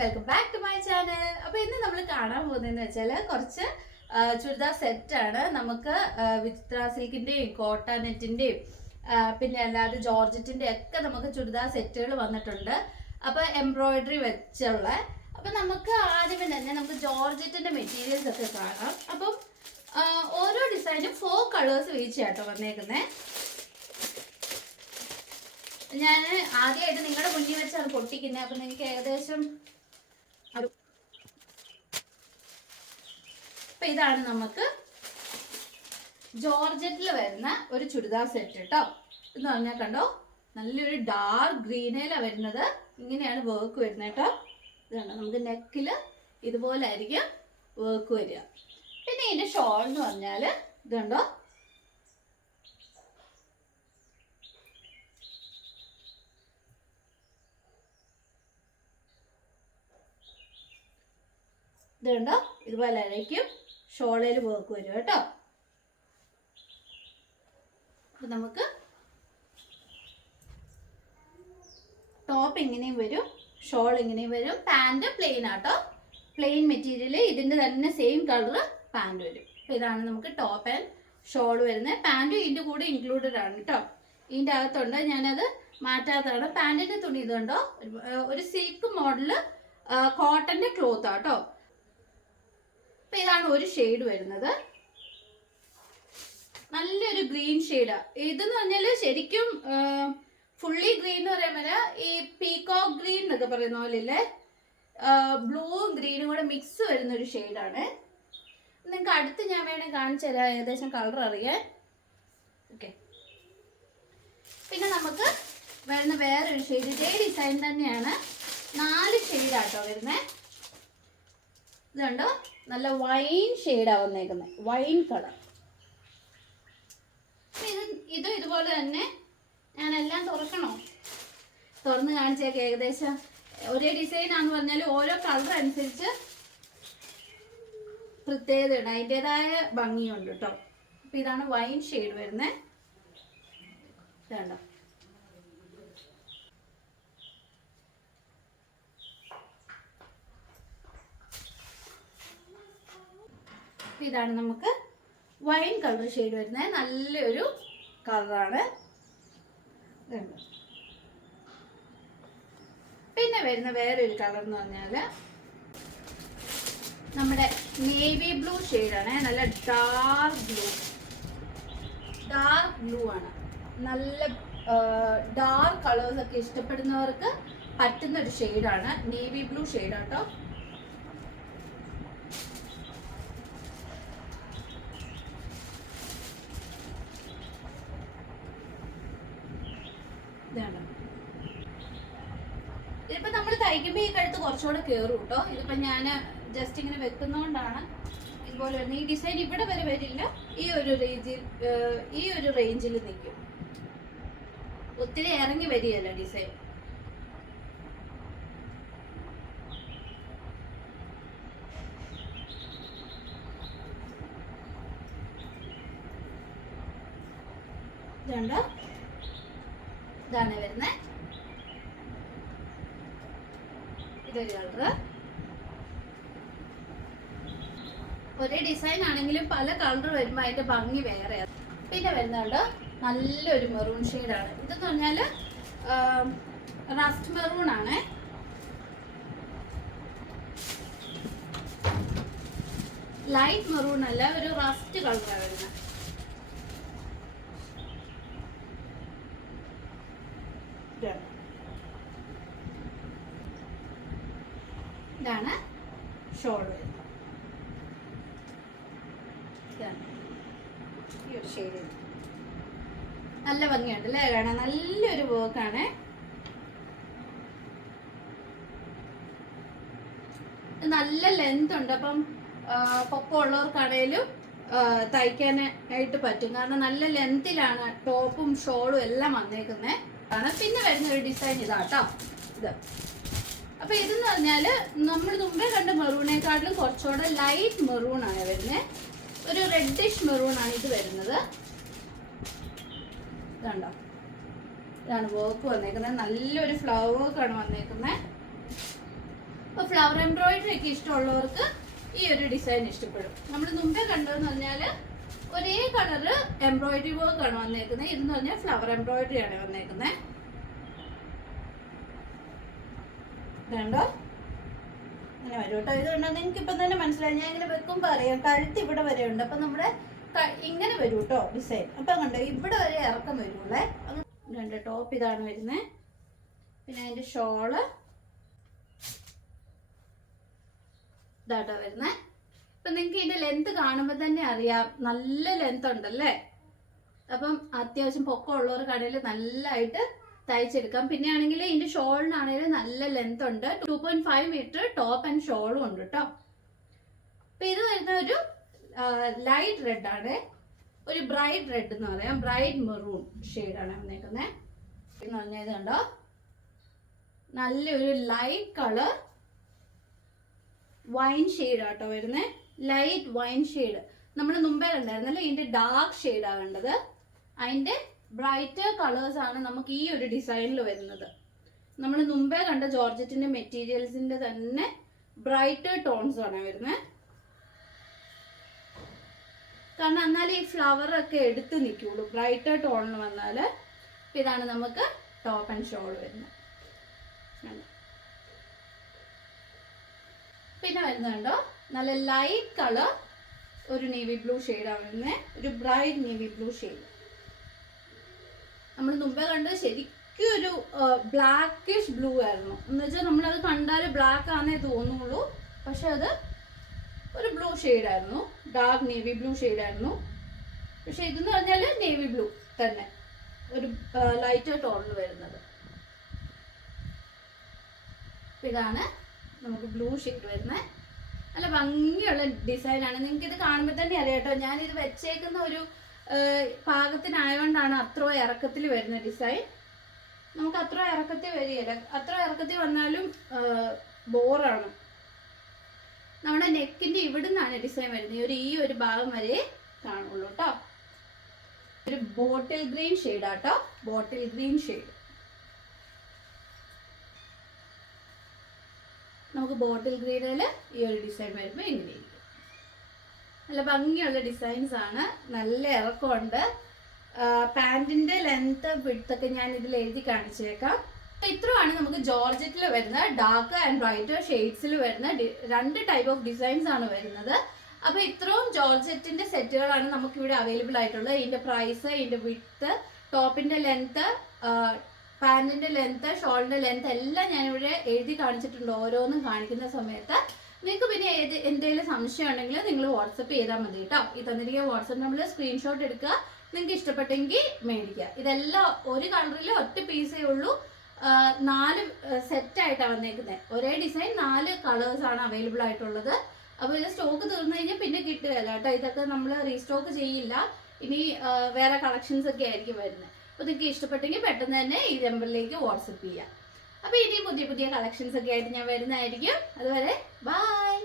Welcome back to my channel. അപ്പോൾ ഇന്ന് നമ്മൾ കാണാൻ പോകുന്നതെന്ന് വെച്ചാൽ കുറച്ച് ചുരിദാർ സെറ്റാണ്. നമുക്ക് വിചിത്ര സിൽക്കിൻ്റെയും കോട്ടാനെറ്റിൻ്റെയും പിന്നെ അല്ലാതെ ജോർജറ്റിൻ്റെ ഒക്കെ നമുക്ക് ചുരിദാർ സെറ്റുകൾ വന്നിട്ടുണ്ട്. അപ്പോൾ എംബ്രോയിഡറി വെച്ചുള്ള അപ്പം നമുക്ക് ആദ്യമേ തന്നെ നമുക്ക് ജോർജറ്റിൻ്റെ മെറ്റീരിയൽസ് ഒക്കെ കാണാം. അപ്പം ഓരോ ഡിസൈനും 4 കളേഴ്സ് വീതിച്ചാട്ടോ വന്നേക്കുന്നത്. ഞാൻ ആദ്യമായിട്ട് നിങ്ങളുടെ മുന്നിൽ വെച്ചാണ് പൊട്ടിക്കുന്നത്. അപ്പം നിങ്ങൾക്ക് ഏകദേശം അപ്പം ഇതാണ് നമുക്ക് ജോർജറ്റിൽ വരുന്ന ഒരു ചുരിദാർ സെറ്റ് കേട്ടോ. എന്ന് പറഞ്ഞാൽ കണ്ടോ, നല്ലൊരു ഡാർക്ക് ഗ്രീനയിലാണ് വരുന്നത്. ഇങ്ങനെയാണ് വർക്ക് വരുന്നത് കേട്ടോ. ഇത് കണ്ടോ, നമുക്ക് നെക്കിൽ ഇതുപോലെ ആയിരിക്കും വർക്ക് വരിക. പിന്നെ ഇതിൻ്റെ ഷോൾ എന്ന് പറഞ്ഞാൽ ഇത് കണ്ടോ, ഇതുണ്ടോ, ഇതുപോലെ ആയിരിക്കും ഷോളയിൽ വർക്ക് വരും കേട്ടോ. അപ്പം നമുക്ക് ടോപ്പ് ഇങ്ങനെയും വരും, ഷോൾ ഇങ്ങനെയും വരും. പാൻറ് പ്ലെയിൻ ആട്ടോ, പ്ലെയിൻ മെറ്റീരിയൽ. ഇതിൻ്റെ തന്നെ സെയിം കളർ പാൻറ് വരും. അപ്പം ഇതാണ് നമുക്ക് ടോപ്പ് ആൻഡ് ഷോൾ വരുന്നത്. പാൻറ്റും ഇതിൻ്റെ കൂടെ ഇൻക്ലൂഡഡ് ആണ് കേട്ടോ. ഇതിൻ്റെ അകത്തുണ്ട്, ഞാനത് മാറ്റാത്തതാണ്. പാൻറ്റിൻ്റെ തുണി ഇതുണ്ടോ, ഒരു സിൽക്ക് മോഡല് കോട്ടൻ്റെ ക്ലോത്ത് ആട്ടോ. അപ്പം ഇതാണ് ഒരു ഷെയ്ഡ് വരുന്നത്, നല്ലൊരു ഗ്രീൻ ഷെയ്ഡാ. ഇതെന്ന് പറഞ്ഞാൽ ശരിക്കും ഫുള്ളി ഗ്രീൻ എന്ന് പറയുമ്പോൾ ഈ പീകോക്ക് ഗ്രീൻ എന്നൊക്കെ പറയുന്ന പോലെ ഇല്ലേ, ബ്ലൂവും ഗ്രീനും കൂടെ മിക്സ് വരുന്ന ഒരു ഷെയ്ഡാണ്. നിങ്ങൾക്ക് അടുത്ത് ഞാൻ വേണേൽ കാണിച്ചു തരാം, ഏകദേശം കളർ അറിയാൻ. ഓക്കെ, പിന്നെ നമുക്ക് വരുന്ന വേറൊരു ഷെയ്ഡ്, ഇതേ ഡിസൈൻ തന്നെയാണ്, 4 ഷെയ്ഡാട്ടോ വരുന്നത്. ഇതുണ്ടോ, നല്ല വൈൻ ഷെയ്ഡാണ് വന്നേക്കുന്നത്, വൈൻ കളർ. ഇതും ഇതുപോലെ തന്നെ. ഞാനെല്ലാം തുറക്കണോ, തുറന്ന് കാണിച്ചേക്കാം. ഏകദേശം ഒരേ ഡിസൈനാന്ന് പറഞ്ഞാൽ ഓരോ കളർ അനുസരിച്ച് പ്രത്യേകതയുണ്ട്, അതിൻ്റെതായ ഭംഗിയുണ്ട് കേട്ടോ. അപ്പം ഇതാണ് വൈൻ ഷെയ്ഡ് വരുന്നത്. ഇതുണ്ടോ, ഇതാണ് നമുക്ക് വൈൻ കളർ ഷെയ്ഡ് വരുന്നത്, നല്ലൊരു കളറാണ്. പിന്നെ വരുന്ന വേറൊരു കളർ എന്ന് പറഞ്ഞാൽ നമ്മുടെ നേവി ബ്ലൂ ഷെയ്ഡാണ്, നല്ല ഡാർക്ക് ബ്ലൂ ആണ്. നല്ല ഡാർക്ക് കളേഴ്സ് ഒക്കെ ഇഷ്ടപ്പെടുന്നവർക്ക് പറ്റുന്ന ഒരു ഷെയ്ഡാണ്, നേവി ബ്ലൂ ഷെയ്ഡ് കേട്ടോ. ഇതിപ്പോ നമ്മൾ തയ്ക്കുമ്പോൾ ഈ കഴുത്ത് കുറച്ചുകൂടെ കയറും കേട്ടോ. ഇതിപ്പോ ഞാൻ ജസ്റ്റ് ഇങ്ങനെ വെക്കുന്നോണ്ടാണ് ഇതുപോലെ വരുന്നത്. ഈ ഡിസൈൻ ഇവിടെ വരെ വരില്ല, ഈ ഒരു റേഞ്ചിൽ നിൽക്കും, ഒത്തിരി ഇറങ്ങി വരികയല്ല ഡിസൈൻ. ഇതുണ്ടോ, ഇതാണ് വരുന്നത്. ഇതൊരു കളറ്. ഒരേ ഡിസൈൻ ആണെങ്കിലും പല കളർ വരുമ്പോൾ അതിന്റെ ഭംഗി വേറെ. പിന്നെ വരുന്നുണ്ട് നല്ലൊരു മെറൂൺ ഷെയ്ഡാണ്. ഇതെന്ന് പറഞ്ഞാൽ റസ്റ്റ് മെറൂൺ ആണ്. ലൈറ്റ് മെറൂൺ അല്ല, ഒരു റസ്റ്റ് കളറാണ് വരുന്നത്. ഇതാണ് ഷോൾ വരുന്നത്. ഈ ഒരു ഷെയ്ഡ് നല്ല ഭംഗിയുണ്ട് അല്ലേ കാണാൻ, നല്ലൊരു വർക്കാണ്. നല്ല ലെന്ത് ഉണ്ട്, അപ്പം പൊക്കമുള്ളവർക്കാണേലും തയ്ക്കാനായിട്ട് പറ്റും. കാരണം നല്ല ലെന്തിലാണ് ടോപ്പും ഷോളും എല്ലാം വന്നേക്കുന്നത്. പിന്നെ വരുന്ന ഒരു ഡിസൈൻ ഇതാട്ടോ. ഇത് അപ്പൊ ഇതെന്ന് പറഞ്ഞാല് നമ്മൾ മുമ്പേ കണ്ട മെറൂണേക്കാട്ടിലും കുറച്ചുകൂടെ ലൈറ്റ് മെറൂൺ ആണ് വരുന്നത്. ഒരു റെഡിഷ് മെറൂൺ ആണ് ഇത് വരുന്നത്. ഇതുണ്ടോ, ഇതാണ് വർക്ക് വന്നേക്കുന്നത്, നല്ലൊരു ഫ്ലവർ വർക്കാണ് വന്നേക്കുന്നത്. അപ്പോൾ ഫ്ലവർ എംബ്രോയിഡറി ഒക്കെ ഇഷ്ടമുള്ളവർക്ക് ഈ ഒരു ഡിസൈൻ ഇഷ്ടപ്പെടും. നമ്മൾ മുമ്പേ കണ്ടതെന്ന് പറഞ്ഞാൽ ഒരേ കളറ് എംബ്രോയിഡറി വർക്ക് ആണ് വന്നേക്കുന്നത്. ഇതെന്ന് പറഞ്ഞാൽ ഫ്ലവർ എംബ്രോയിഡറി ആണ് വന്നേക്കുന്നത്. ഇതുണ്ടോ, ഇങ്ങനെ വരും കേട്ടോ. ഇത് കണ്ടോ, നിങ്ങൾക്ക് ഇപ്പം തന്നെ മനസ്സിലായി. ഞാൻ ഇങ്ങനെ വെക്കുമ്പോൾ അറിയാം കഴുത്ത് ഇവിടെ വരെ ഉണ്ട്. അപ്പം നമ്മുടെ ഇങ്ങനെ വരും കേട്ടോ ഡിസൈൻ. അപ്പം കണ്ടോ ഇവിടെ വരെ ഇറക്കം വരുള്ളേ. രണ്ട് ടോപ്പ് ഇതാണ് വരുന്നത്. പിന്നെ അതിൻ്റെ ഷോള് ഇതാട്ടോ വരുന്നത്. ഇപ്പം നിങ്ങൾക്ക് ഇതിൻ്റെ ലെന്ത് കാണുമ്പോൾ തന്നെ അറിയാം നല്ല ലെന്ത് ഉണ്ടല്ലേ. അപ്പം അത്യാവശ്യം പൊക്കമുള്ളവർക്കാണെങ്കിൽ നല്ലതായിട്ട് തയ്ച്ചെടുക്കാം. പിന്നെ ആണെങ്കിൽ ഇതിൻ്റെ ഷോളിനാണെങ്കിലും നല്ല ലെന്ത് ഉണ്ട്. 2.5 മീറ്റർ ടോപ്പ് ആൻഡ് ഷോളും ഉണ്ട് കേട്ടോ. അപ്പം ഇത് വരുന്ന ഒരു ലൈറ്റ് റെഡ് ആണ്, ഒരു ബ്രൈറ്റ് റെഡ് എന്ന് പറയാം, ബ്രൈറ്റ് മെറൂൺ ഷെയ്ഡാണ് വന്നേക്കുന്നത്. എന്ന് പറഞ്ഞാൽ ഇത് കണ്ടോ, നല്ലൊരു ലൈറ്റ് കളർ വൈൻ ഷെയ്ഡ് ആട്ടോ വരുന്നത്. ലൈറ്റ് വൈൻ ഷെയ്ഡ് നമ്മൾ മുമ്പേ കണ്ടായിരുന്നല്ലേ. ഇതിന്റെ ഡാർക്ക് ഷെയ്ഡാണ് വേണ്ടത്. അതിന്റെ ബ്രൈറ്റർ കളേഴ്സ് ആണ് നമുക്ക് ഈ ഒരു ഡിസൈനിൽ വരുന്നത്. നമ്മൾ മുമ്പേ കണ്ട ജോർജറ്റിന്റെ മെറ്റീരിയൽസിന്റെ തന്നെ ബ്രൈറ്റർ ടോൺസ് ആണ് വരുന്നത്. കാരണം എന്നാൽ ഈ ഫ്ലവർ ഒക്കെ എടുത്ത് നിൽക്കുള്ളൂ ബ്രൈറ്റർ ടോണിൽ വന്നാൽ. ഇതാണ് നമുക്ക് ടോപ്പ് ആൻഡ് ഷോൾ വരുന്നത്. പിന്നെ വരുന്നുണ്ടോ നല്ല ലൈറ്റ് കളർ ഒരു നേവി ബ്ലൂ ഷെയ്ഡാണ് വരുന്നത്, ഒരു ബ്രൈറ്റ് നേവി ബ്ലൂ ഷെയ്ഡ്. നമ്മൾ മുമ്പേ കണ്ടത് ശരിക്കും ഒരു ബ്ലാക്കിഷ് ബ്ലൂ ആയിരുന്നു. എന്ന് വെച്ചാൽ നമ്മളത് കണ്ടാൽ ബ്ലാക്ക് ആണെന്നേ തോന്നുള്ളൂ, പക്ഷെ അത് ഒരു ബ്ലൂ ഷെയ്ഡായിരുന്നു, ഡാർക്ക് നേവി ബ്ലൂ ഷെയ്ഡായിരുന്നു. പക്ഷെ ഇതെന്ന് പറഞ്ഞാൽ നേവി ബ്ലൂ തന്നെ ഒരു ലൈറ്റർ ടോണിൽ വരുന്നത്. ഇതാണ് നമുക്ക് ബ്ലൂ ഷെയ്ഡ് വരുന്നത്. നല്ല ഭംഗിയുള്ള ഡിസൈനാണ്. നിങ്ങൾക്ക് ഇത് കാണുമ്പോൾ തന്നെ അറിയാം കേട്ടോ. ഞാനിത് വെച്ചേക്കുന്ന ഒരു പാകത്തിനായതുകൊണ്ടാണ് അത്ര ഇറക്കത്തിൽ വരുന്ന ഡിസൈൻ. നമുക്ക് അത്ര ഇറക്കത്തിൽ വരികയില്ല. അത്ര ഇറക്കത്തിൽ വന്നാലും ബോറാണ്. നമ്മുടെ നെക്കിന്റെ ഇവിടെ നിന്നാണ് ഡിസൈൻ വരുന്നത്. ഈ ഒരു ഭാഗം വരെ കാണുള്ളൂ കേട്ടോ. ഒരു ബോട്ടിൽ ഗ്രീൻ ഷെയ്ഡാട്ടോ, ബോട്ടിൽ ഗ്രീൻ ഷെയ്ഡ്. നമുക്ക് ബോട്ടിൽ ഗ്രീനിൽ ഈ ഒരു ഡിസൈൻ വരുമ്പോൾ ഇങ്ങനെയിരിക്കും. നല്ല ഭംഗിയുള്ള ഡിസൈൻസ് ആണ്, നല്ല ഇറക്കമുണ്ട്. പാൻറ്റിന്റെ ലെങ്ത് വിഡ്ത്തൊക്കെ ഞാൻ ഇതിൽ എഴുതി കാണിച്ചേക്കാം. അപ്പോൾ ഇത്രയാണ് നമുക്ക് ജോർജറ്റിൽ വരുന്ന ഡാർക്ക് ആൻഡ് ബ്രൈറ്റർ ഷെയ്ഡ്സിൽ വരുന്ന 2 ടൈപ്പ് ഓഫ് ഡിസൈൻസ് ആണ് വരുന്നത്. അപ്പോൾ ഇത്രയും ജോർജറ്റിന്റെ സെറ്റുകളാണ് നമുക്കിവിടെ അവൈലബിൾ ആയിട്ടുള്ളത്. ഇതിന്റെ പ്രൈസ്, ഇതിന്റെ വിഡ്ത്ത്, ടോപ്പിന്റെ ലെങ്ത്, പാൻറ്റിന്റെ ലെങ്ത്, ഷോളിന്റെ ലെങ്ത് എല്ലാം ഞാനിവിടെ എഴുതി കാണിച്ചിട്ടുണ്ട് ഓരോന്നും കാണിക്കുന്ന സമയത്ത്. നിങ്ങൾക്ക് പിന്നെ എന്തെങ്കിലും സംശയം ഉണ്ടെങ്കിൽ നിങ്ങൾ വാട്സപ്പ് ചെയ്താൽ മതി കേട്ടോ. ഈ തന്നിരിക്കുന്ന വാട്സപ്പ് നമ്പറിൽ സ്ക്രീൻഷോട്ട് എടുക്കുക, നിങ്ങൾക്ക് ഇഷ്ടപ്പെട്ടെങ്കിൽ മേടിക്കുക. ഇതെല്ലാം ഒരു കളറിൽ ഒറ്റ പീസേ ഉള്ളൂ. 4 സെറ്റായിട്ടാണ് വന്നേക്കുന്നത്. ഒരേ ഡിസൈൻ 4 കളേഴ്സാണ് അവൈലബിൾ ആയിട്ടുള്ളത്. അപ്പോൾ ഇത് സ്റ്റോക്ക് തീർന്നു കഴിഞ്ഞാൽ പിന്നെ കിട്ടുകയല്ല കേട്ടോ. ഇതൊക്കെ നമ്മൾ റീസ്റ്റോക്ക് ചെയ്യില്ല. ഇനി വേറെ കളക്ഷൻസ് ഒക്കെ ആയിരിക്കും വരുന്നത്. അപ്പോൾ നിങ്ങൾക്ക് ഇഷ്ടപ്പെട്ടെങ്കിൽ പെട്ടെന്ന് തന്നെ ഈ നമ്പറിലേക്ക് വാട്സപ്പ് ചെയ്യാം. അപ്പോൾ ഇനി പുതിയ പുതിയ കളക്ഷൻസ് ഒക്കെ ആയിട്ട് ഞാൻ വരുന്നതായിരിക്കും. അതുവരെ ബൈ.